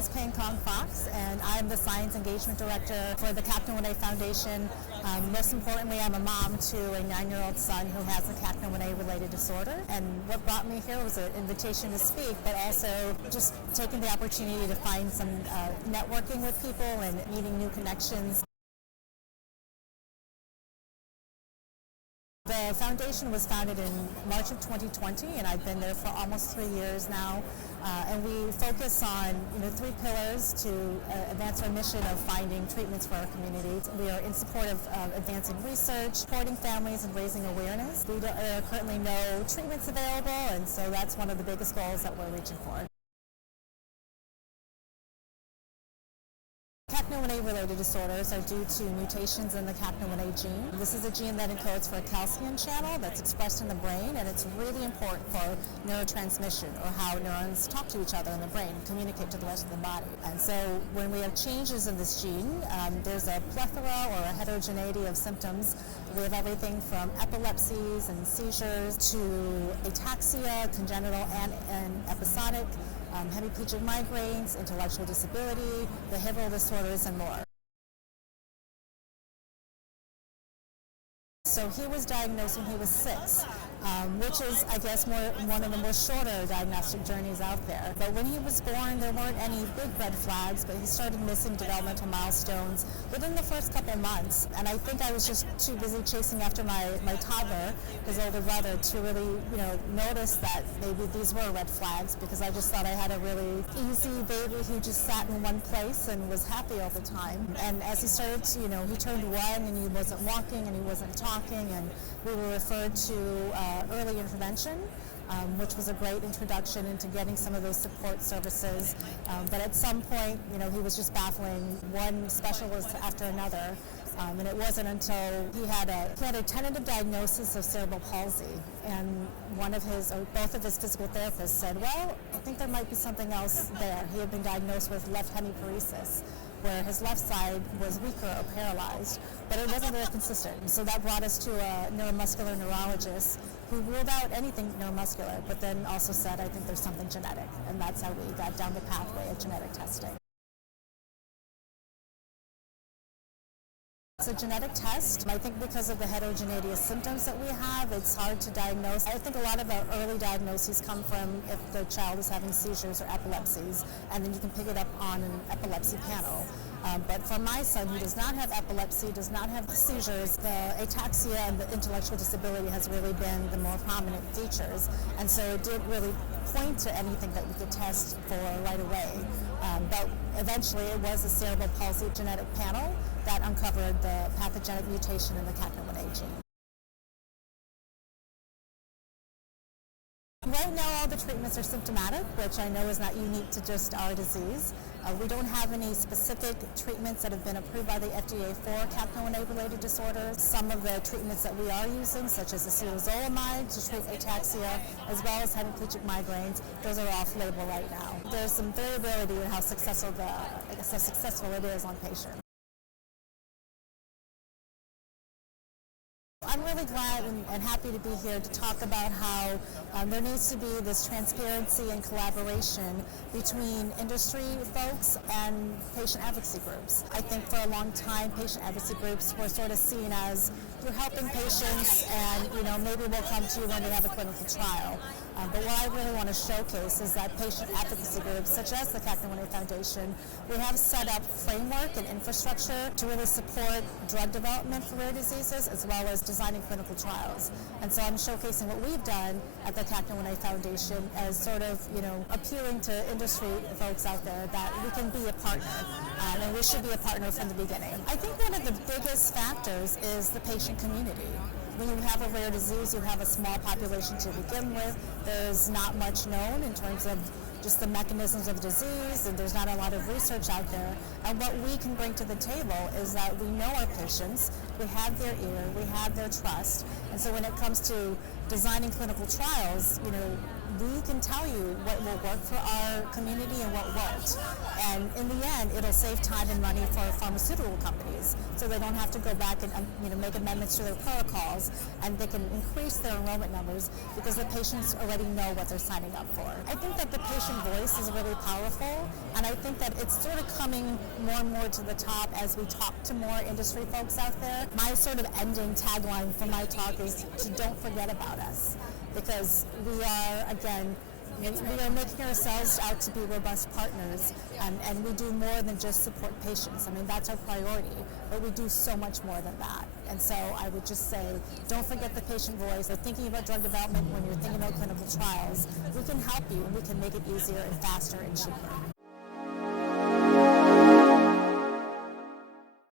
is Pangkong Fox, and I'm the Science Engagement Director for the CACNA1A Foundation. Most importantly, I'm a mom to a 9-year-old son who has a CACNA1A-Related disorder. And what brought me here was an invitation to speak, but also just taking the opportunity to find some networking with people and meeting new connections. The foundation was founded in March of 2020, and I've been there for almost 3 years now. And we focus on 3 pillars to advance our mission of finding treatments for our communities. We are in support of advancing research, supporting families, and raising awareness. There are currently no treatments available, and so that's one of the biggest goals that we're reaching for. CACNA1A-related disorders are due to mutations in the CACNA1A gene. This is a gene that encodes for a calcium channel that's expressed in the brain, and it's really important for neurotransmission, or how neurons talk to each other in the brain and communicate to the rest of the body. And so when we have changes in this gene, there's a plethora or a heterogeneity of symptoms. We have everything from epilepsies and seizures to ataxia, congenital and episodic, hemiplegic migraines, intellectual disability, behavioral disorders, and more. So he was diagnosed when he was 6, which is, I guess, one of the more shorter diagnostic journeys out there. But when he was born, there weren't any big red flags, but he started missing developmental milestones within the first couple months. And I think I was just too busy chasing after my toddler, his older brother, to really, notice that maybe these were red flags, because I just thought I had a really easy baby who just sat in one place and was happy all the time. And as he started to, he turned 1 and he wasn't walking and he wasn't talking, and we were referred to early intervention, which was a great introduction into getting some of those support services. But at some point, he was just baffling one specialist after another. And it wasn't until he had a tentative diagnosis of cerebral palsy, and both of his physical therapists said, well, I think there might be something else there. He had been diagnosed with left hemiparesis, where his left side was weaker or paralyzed, but it wasn't very consistent. So that brought us to a neuromuscular neurologist who ruled out anything neuromuscular, but then also said, I think there's something genetic, and that's how we got down the pathway of genetic testing. It's a genetic test. I think because of the heterogeneity of symptoms that we have, it's hard to diagnose. I think a lot of our early diagnoses come from if the child is having seizures or epilepsies, and then you can pick it up on an epilepsy panel. But for my son, who does not have epilepsy, does not have seizures, the ataxia and the intellectual disability has really been the more prominent features. And so it didn't really point to anything that we could test for right away. But eventually it was a cerebral palsy genetic panel that uncovered the pathogenic mutation in the CACNA1A gene. Right now, all the treatments are symptomatic, which I know is not unique to just our disease. We don't have any specific treatments that have been approved by the FDA for CACNA1A-related disorders. Some of the treatments that we are using, such as acetazolamide to treat ataxia, as well as hemiplegic migraines, those are off-label right now. There's some variability in how successful it is on patients. I'm really glad and happy to be here to talk about how there needs to be this transparency and collaboration between industry folks and patient advocacy groups. I think for a long time, patient advocacy groups were sort of seen as, you're helping patients and maybe we'll come to you when we have a clinical trial. But what I really want to showcase is that patient advocacy groups, such as the CACNA1A Foundation, we have set up framework and infrastructure to really support drug development for rare diseases, as well as designing clinical trials. And so I'm showcasing what we've done at the CACNA1A Foundation as sort of, appealing to industry folks out there that we can be a partner, and we should be a partner from the beginning. I think one of the biggest factors is the patient community. When you have a rare disease, you have a small population to begin with. There's not much known in terms of just the mechanisms of the disease, and there's not a lot of research out there. And what we can bring to the table is that we know our patients, we have their ear, we have their trust. And so when it comes to designing clinical trials, we can tell you what will work for our community and what won't. And in the end, it'll save time and money for pharmaceutical companies, so they don't have to go back and make amendments to their protocols, and they can increase their enrollment numbers because the patients already know what they're signing up for. I think that the patient voice is really powerful, and I think that it's sort of coming more and more to the top as we talk to more industry folks out there. My sort of ending tagline for my talk is to don't forget about us, because we are, again, we are making ourselves out to be robust partners, and we do more than just support patients. I mean, that's our priority, but we do so much more than that. And so I would just say, don't forget the patient voice. They're thinking about drug development when you're thinking about clinical trials. We can help you, and we can make it easier and faster and cheaper.